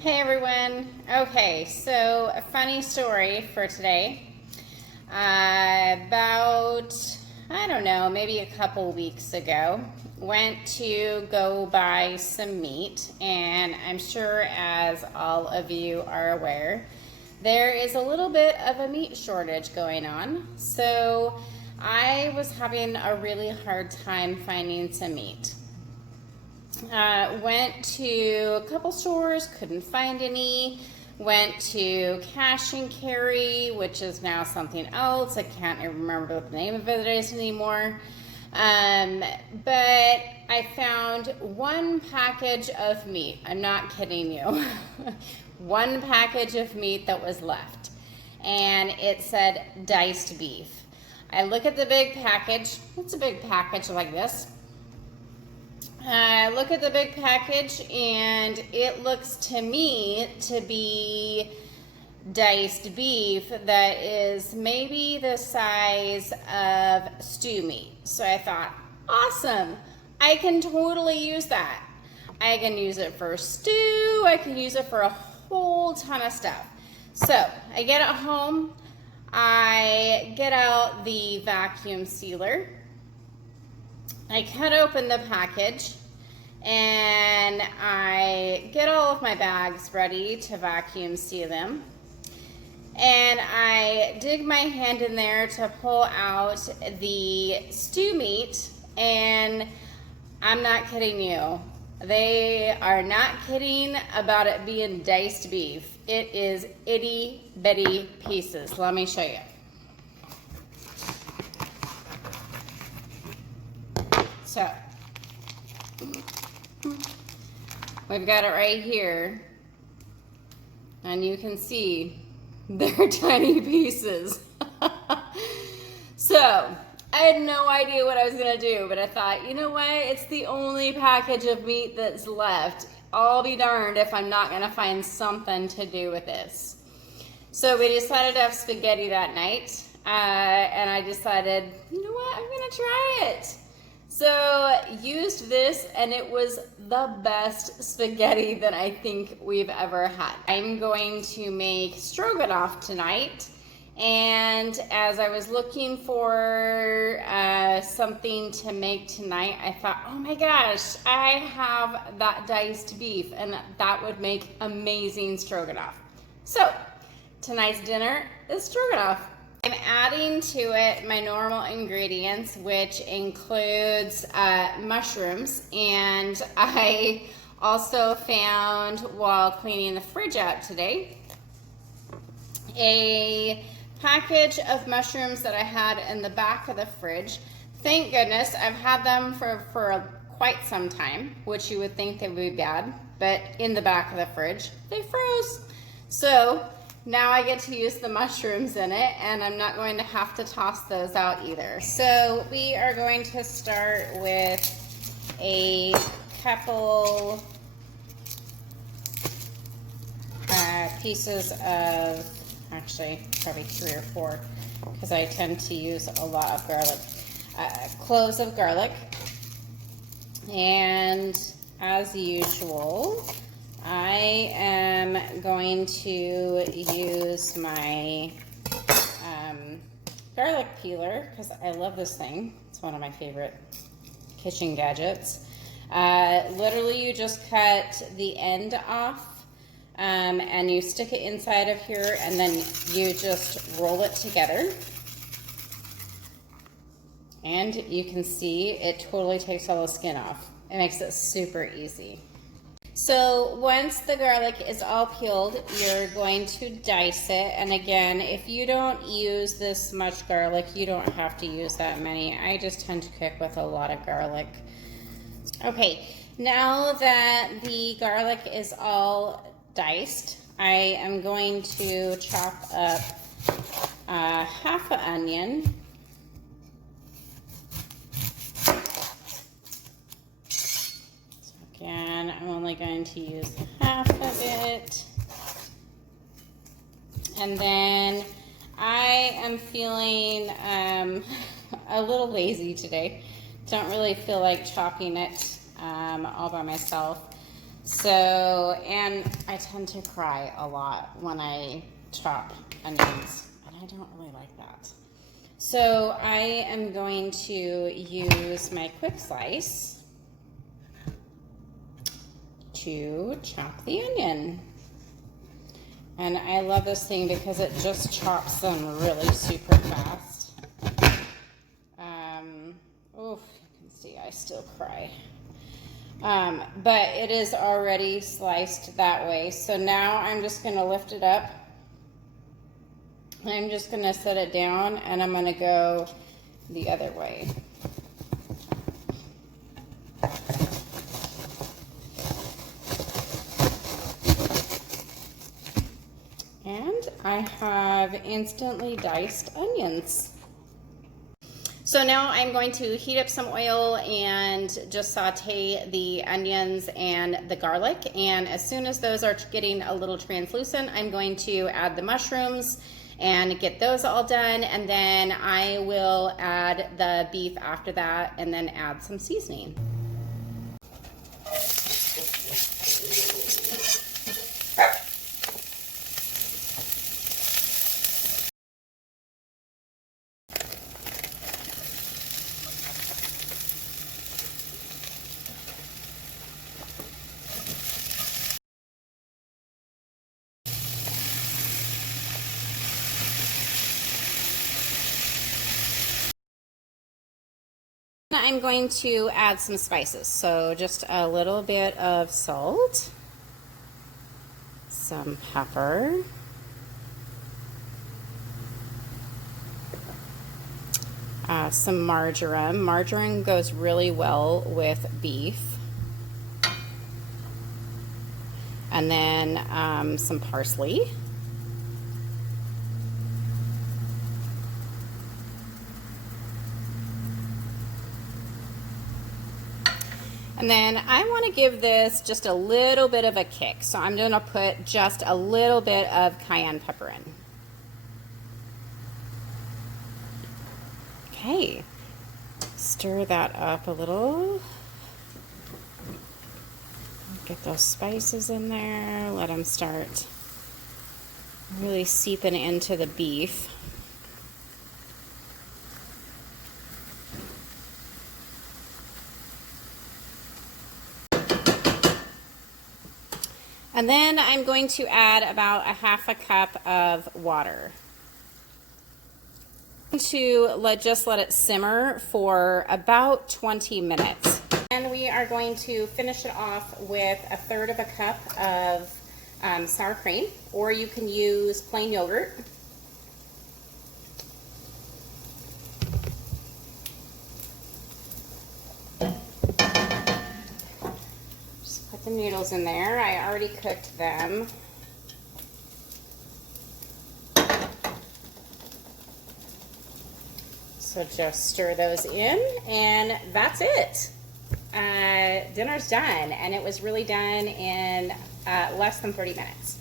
Hey everyone. Okay, so a funny story for today. About, I don't know, maybe a couple weeks ago, went to go buy some meat, and I'm sure, as all of you are aware, there is a little bit of a meat shortage going on. So I was having a really hard time finding some meat. Went to a couple stores, couldn't find any. Went to Cash and Carry, which is now something else. I can't even remember what the name of it is anymore. But I found one package of meat. I'm not kidding you. One package of meat that was left. And it said diced beef. I look at the big package. It's a big package like this. Look at the big package, and it looks to me to be diced beef that is maybe the size of stew meat. So I thought, awesome, I can totally use that. I can use it for stew, I can use it for a whole ton of stuff. So I get it home, I get out the vacuum sealer, I cut open the package, and I get all of my bags ready to vacuum seal them. And I dig my hand in there to pull out the stew meat, and I'm not kidding you. They are not kidding about it being diced beef. It is itty bitty pieces. Let me show you. So, we've got it right here, and you can see they're tiny pieces. So, I had no idea what I was gonna do, but I thought, you know what, it's the only package of meat that's left. I'll be darned if I'm not gonna find something to do with this. So we decided to have spaghetti that night, and I decided, you know what, I'm gonna try it. So used this, and it was the best spaghetti that I think we've ever had. I'm going to make stroganoff tonight, and as I was looking for something to make tonight, I thought, oh my gosh, I have that diced beef, and that would make amazing stroganoff. So tonight's dinner is stroganoff. I'm adding to it my normal ingredients, which includes mushrooms, and I also found, while cleaning the fridge out today, a package of mushrooms that I had in the back of the fridge. Thank goodness, I've had them for quite some time, which you would think they would be bad, but in the back of the fridge, they froze. So now I get to use the mushrooms in it, and I'm not going to have to toss those out either. So we are going to start with a couple pieces of, actually probably 3 or 4, because I tend to use a lot of garlic, cloves of garlic. And as usual, I am going to use my garlic peeler, because I love this thing. It's one of my favorite kitchen gadgets. Literally, you just cut the end off, and you stick it inside of here, and then you just roll it together. And you can see it totally takes all the skin off. It makes it super easy. So once the garlic is all peeled, you're going to dice it. And again, if you don't use this much garlic, you don't have to use that many. I just tend to cook with a lot of garlic. Okay, now that the garlic is all diced, I am going to chop up half an onion. Again, I'm only going to use half of it. And then I am feeling a little lazy today. Don't really feel like chopping it all by myself. So, and I tend to cry a lot when I chop onions, and I don't really like that. So I am going to use my quick slice to chop the onion. And I love this thing because it just chops them really super fast. Oh, you can see I still cry. But it is already sliced that way. So now I'm just going to lift it up. I'm just going to set it down, and I'm going to go the other way. And I have instantly diced onions. So now I'm going to heat up some oil and just saute the onions and the garlic. And as soon as those are getting a little translucent, I'm going to add the mushrooms and get those all done. And then I will add the beef after that and then add some seasoning. I'm going to add some spices. So just a little bit of salt, some pepper, some marjoram. Marjoram goes really well with beef. And then some parsley. And then I want to give this just a little bit of a kick. So I'm going to put just a little bit of cayenne pepper in. Okay, stir that up a little. Get those spices in there. Let them start really seeping into the beef. And then I'm going to add about a half a cup of water. Just let it simmer for about 20 minutes. And we are going to finish it off with a third of a cup of sour cream, or you can use plain yogurt. Just put the noodles in there. I already cooked them. So just stir those in, and that's it. Dinner's done, and it was really done in less than 30 minutes.